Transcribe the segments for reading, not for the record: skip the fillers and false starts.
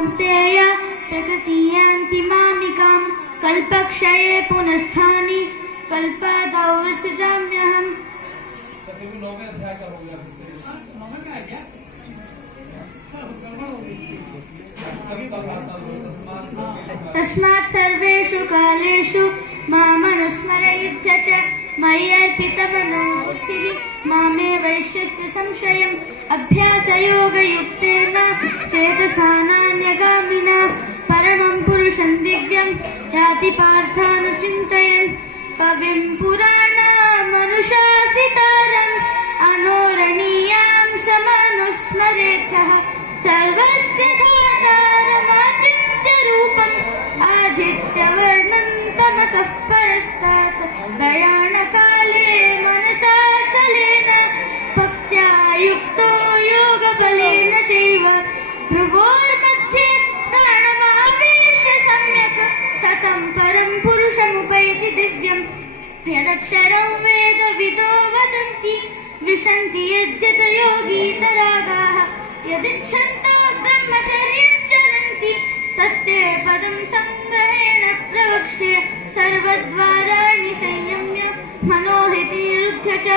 कौन्तेय प्रकृतियान्ति मामिकां कल्पक्षये पुनस्थानि कल्पादौ सृजाम्यहम्। तस्मात् सर्वेषु कालेषु मामनुस्मरयुध्य च मय्यर्पितमनो बुद्धिः मामे वैश्यस्य संशयम् अभ्यासयोगयुक्तेन चेतसा नान्यगामिना परमं पुरुषं दिव्यं याति पार्थानुचिन्तयन् कविं पुराणमनुशासितारम् अनोरणीयां समानुस्मरेत्यः सर्वस्य धातारमाचित्य रूपम् आदित्यवर्णं तमसः परस्तात् प्रयाणकाले मनसा चलेन भक्त्या युक्तो योगबलेन चैव भ्रुवोर्मध्ये प्राणमावेश्य सम्यक् सतं परं पुरुषमुपैति दिव्यम्। यदक्षरं वेदविदो वदन्ति विशन्ति यद्यतयो गीतरागाः यदिच्छन्तो ब्रह्मचर्यं चरन्ति तत्ते पदं संग्रहेण प्रवक्ष्ये सर्वद्वाराणि संयम्य मनोहितिरुध्य च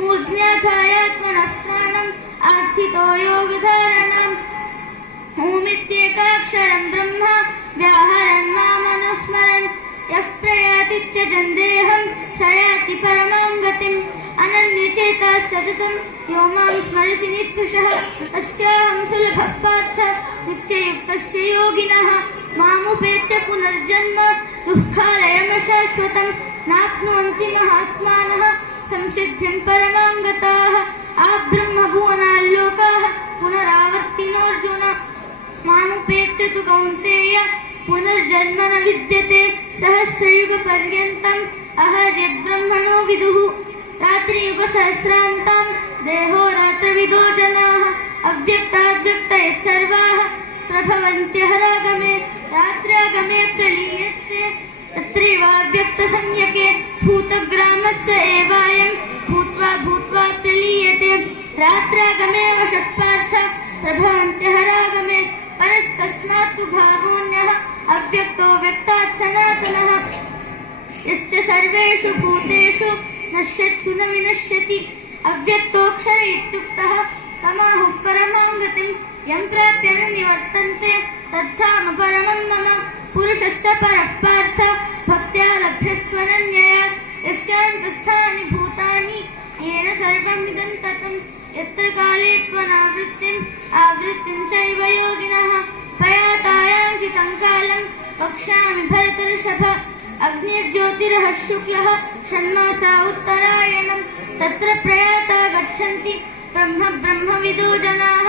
मूर्ध्न्याधायात्मनः प्राणम् आस्थितो योगधारणाम् ओमित्येकाक्षरं ब्रह्म व्याहरन् मामनुस्मरन् यः प्रयातीत्यजन् देहं स याति परमां गतिम् अनन्यचेतः सततं यो मां स्मरति नित्यशः तस्याहं सुलभः पार्थ नित्ययुक्तस्य योगिनः मामुपेत्य पुनर्जन्म दुःखालयमशाश्वतं नाप्नुवन्ति महात्मानः संसिद्धिं परमां गताः आब्रह्मभुवनाल्लोकाः पुनरावर्तिनोऽर्जुन मामुपेत्य तु कौन्तेय पुनर्जन्म न विद्यते सहस्रयुगपर्यन्तम् अहर्यद्ब्रह्मणो विदुः रात्रियुगसहस्रान्तां देहोरात्रविदो जनाः अव्यक्ताद्व्यक्तयः सर्वाः प्रभवन्त्यहरागमे रात्र्यागमे प्रलीयते तत्रैवाव्यक्तसंज्ञके भूतग्रामस्य एवायं भूत्वा भूत्वा प्रलीयते रात्र्यागमे वशः पार्थ प्रभवन्त्यहरागमे परस्तस्मात् तु भावोऽन्यः अव्यक्तो व्यक्तात् सनातनः यस्य सर्वेषु भूतेषु नश्यत्सु न विनश्यति अव्यक्तोऽक्षर इत्युक्तः तमाहुः परमां गतिं यं प्राप्य न निवर्तन्ते तद्धाम परमं मम पुरुषस्य परः पार्थ भक्त्या लभ्यस्त्वनन्यया यस्यान्तस्थानि भूतानि येन सर्वमिदं ततं यत्र काले त्वनावृत्तिम् आवृत्तिं चैव योगिनः प्रयातायान्ति तं कालं वक्ष्यामि भरतर्षभ अग्निर्ज्योतिरः शुक्लः षण्मासा उत्तरायणं तत्र प्रयाता गच्छन्ति ब्रह्म ब्रह्मविदो जनाः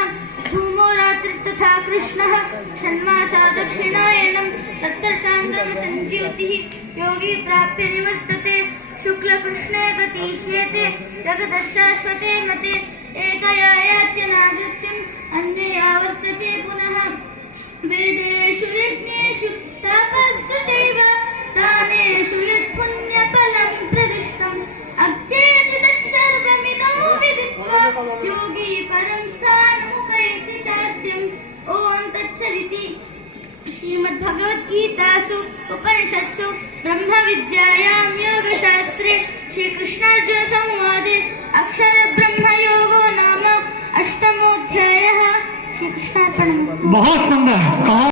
धूमो रात्रिस्तथा कृष्णः षण्मासा दक्षिणायनं तत्र चान्द्रमसञ्ज्योतिः योगी प्राप्य निवर्तते शुक्लकृष्णे गतिह्येते जगतः शाश्वते मते एकया यात्यनावृत्तिम् अन्यया वर्तते पुनः वेदेषु यज्ञेषु तपस्सु चैव दानेषु यत्पुण्यफलं प्रदिष्टम् अग्नेति तत्सर्वमिदं विदित्वा योगी परं स्थानमुपैति चाद्यम् ॐ तत्सदिति श्रीमद्भगवद्गीतासु उपनिषत्सु ब्रह्मविद्यायां योगशास्त्रे श्रीकृष्णार्जुनसंवादे अक्षरब्रह्मयोगो नाम अष्टमोऽध्यायः। श्रीकृष्णार्पणमस्तु। बहुत सुंदर।